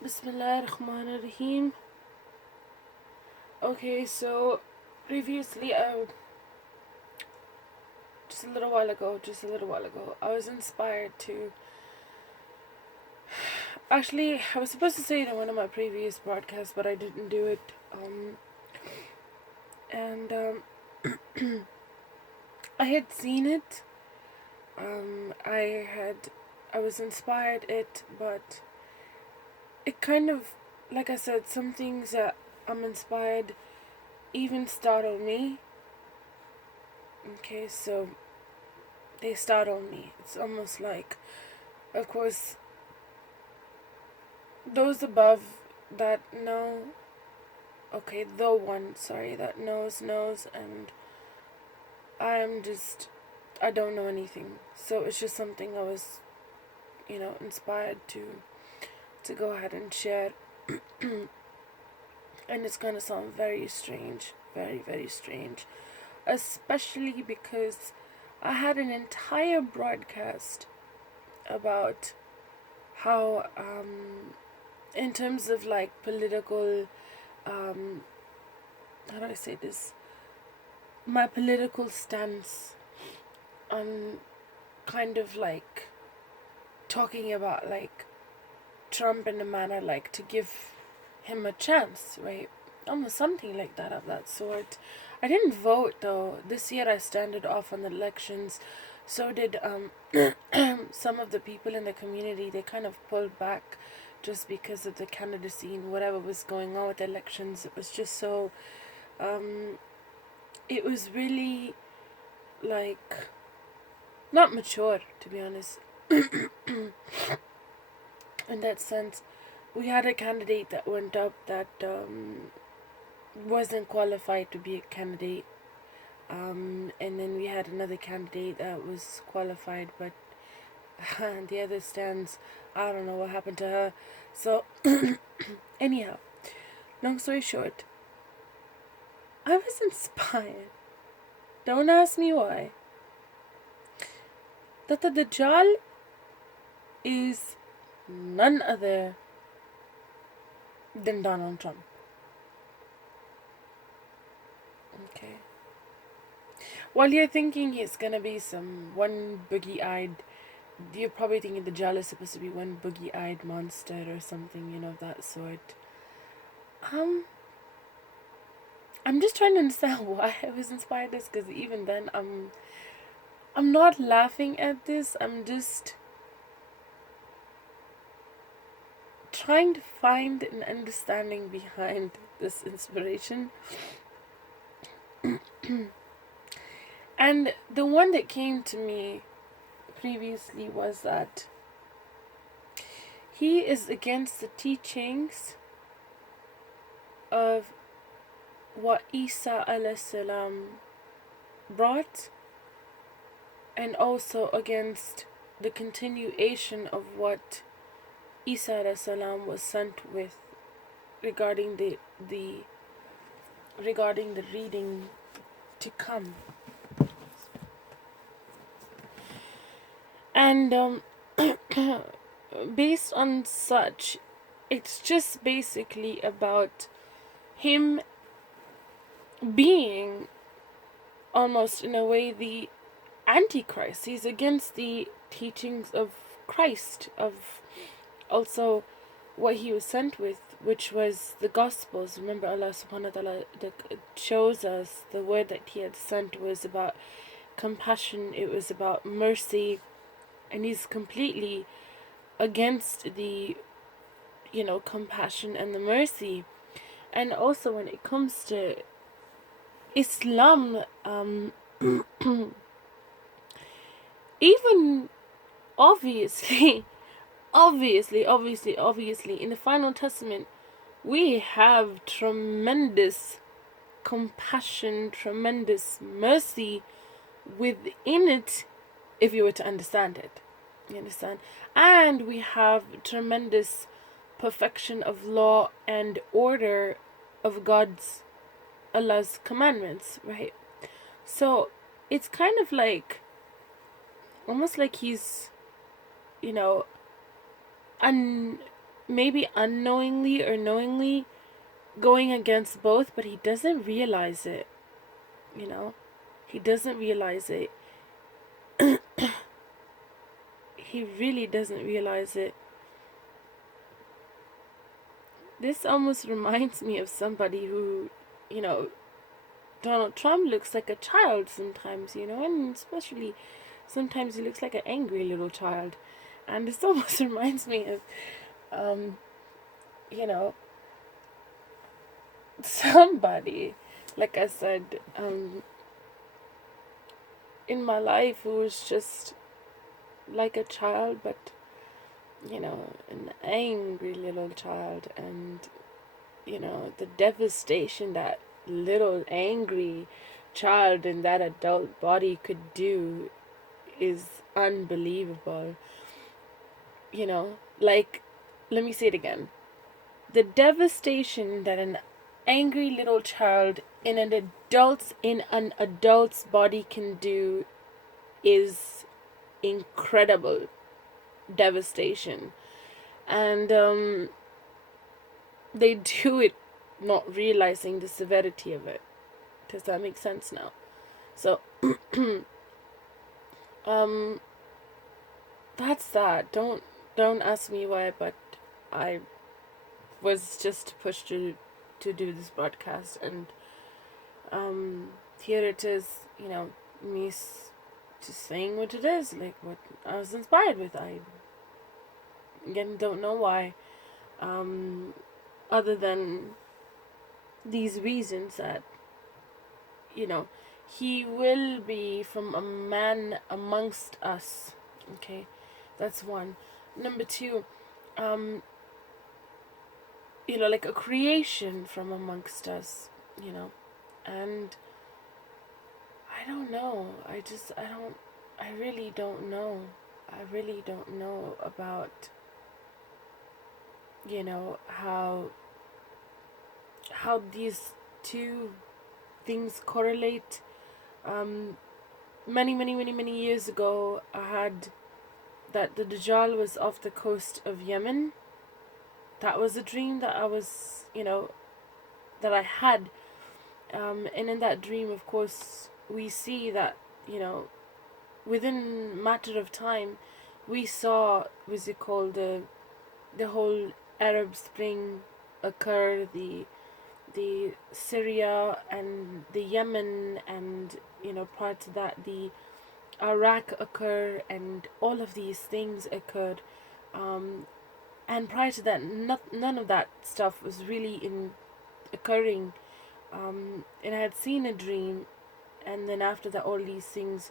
Bismillahirrahmanirrahim. Okay, so previously, just a little while ago, I was inspired to. Actually, I was supposed to say it in one of my previous broadcasts, but I didn't do it. And I had seen it. I was inspired it, but it kind of, like I said, some things that I'm inspired even startle me. Okay, so they startle me. It's almost like, of course, those above that know, okay, the one, sorry, that knows, and I don't know anything. So it's just something I was, inspired to go ahead and share. And it's gonna sound very strange, very, very strange, especially because I had an entire broadcast about how, in terms of like political, how do I say this? My political stance on kind of like talking about like Trump in a manner like to give him a chance, right? Almost something like that of that sort. I didn't vote though. This year I standed off on the elections. So did some of the people in the community. They kind of pulled back just because of the candidacy and whatever was going on with the elections. It was just so it was really like not mature, to be honest. In that sense, we had a candidate that went up that wasn't qualified to be a candidate, and then we had another candidate that was qualified, but the other stands, I don't know what happened to her. So anyhow, long story short, I was inspired, don't ask me why, that the Dajjal is none other than Donald Trump. Okay. While you're thinking he's gonna be some one boogie-eyed, you're probably thinking the Dajjal is supposed to be one boogie-eyed monster or something, of that sort. I'm just trying to understand why I was inspired this, because even then, I'm not laughing at this. I'm just trying to find an understanding behind this inspiration. And the one that came to me previously was that he is against the teachings of what Isa alayhi salam brought, and also against the continuation of what Isa alayhi salam was sent with regarding the reading to come. And based on such, it's just basically about him being almost in a way the Antichrist. He's against the teachings of Christ, of also what he was sent with, which was the Gospels. Remember, Allah subhanahu wa ta'ala shows us the word that he had sent was about compassion, it was about mercy, and he's completely against the compassion and the mercy. And also when it comes to Islam, even obviously in the Final Testament we have tremendous compassion, tremendous mercy within it, if you were to understand it. You understand? And we have tremendous perfection of law and order of Allah's commandments, right? So it's kind of like almost like he's, maybe unknowingly or knowingly going against both, but he doesn't realize it, you know? He doesn't realize it. He really doesn't realize it. This almost reminds me of somebody who, you know, Donald Trump looks like a child sometimes, you know, and especially sometimes he looks like an angry little child. And this almost reminds me of, you know, somebody, like I said, in my life who was just like a child, but, you know, an angry little child. And, you know, the devastation that little angry child in that adult body could do is unbelievable. You know, like, let me say it again. The devastation that an angry little child in an adult's body can do is incredible devastation. And they do it not realizing the severity of it. Does that make sense now? So that's that. Don't ask me why, but I was just pushed to do this broadcast, and here it is, you know, me just saying what it is, like what I was inspired with. I again don't know why, other than these reasons that, you know, he will be from a man amongst us. Okay, that's one. Number two, you know, like a creation from amongst us, you know. And I don't know. I really don't know. I really don't know about, you know, how these two things correlate. Many years ago, I had that the Dajjal was off the coast of Yemen. That was a dream that I was, you know, that I had. And in that dream, of course, we see that, you know, within matter of time, we saw, what's it called, the whole Arab Spring occur, the Syria and the Yemen, and, you know, prior to that the Iraq occur, and all of these things occurred. And prior to that, none of that stuff was really in occurring. And I had seen a dream, and then after that, all these things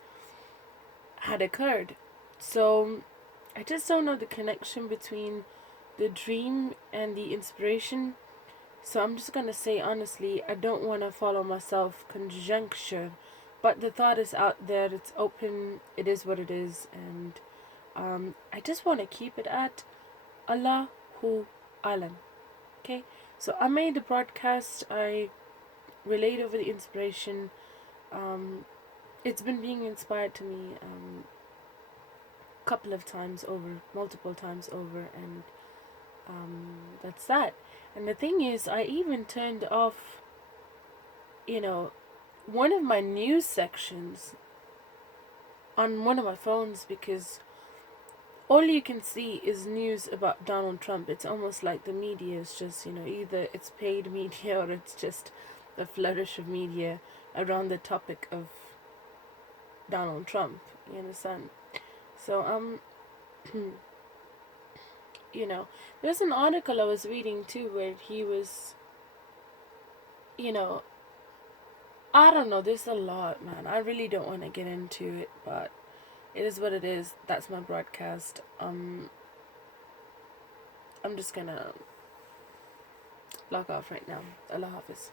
had occurred. So I just don't know the connection between the dream and the inspiration. So I'm just gonna say honestly, I don't want to follow myself conjecture, but the thought is out there. It's open. It is what it is, and I just want to keep it at Allahu Alam. Okay, so I made the broadcast. I relayed over the inspiration. It's been being inspired to me couple of times over, multiple times over, and that's that. And the thing is, I even turned off, you know, one of my news sections on one of my phones, because all you can see is news about Donald Trump. It's almost like the media is just, you know, either it's paid media or it's just a flourish of media around the topic of Donald Trump. You understand? So, you know, there's an article I was reading too where he was, you know, I don't know, there's a lot, man. I really don't want to get into it, but it is what it is. That's my broadcast. I'm just gonna log off right now. Allah Hafiz.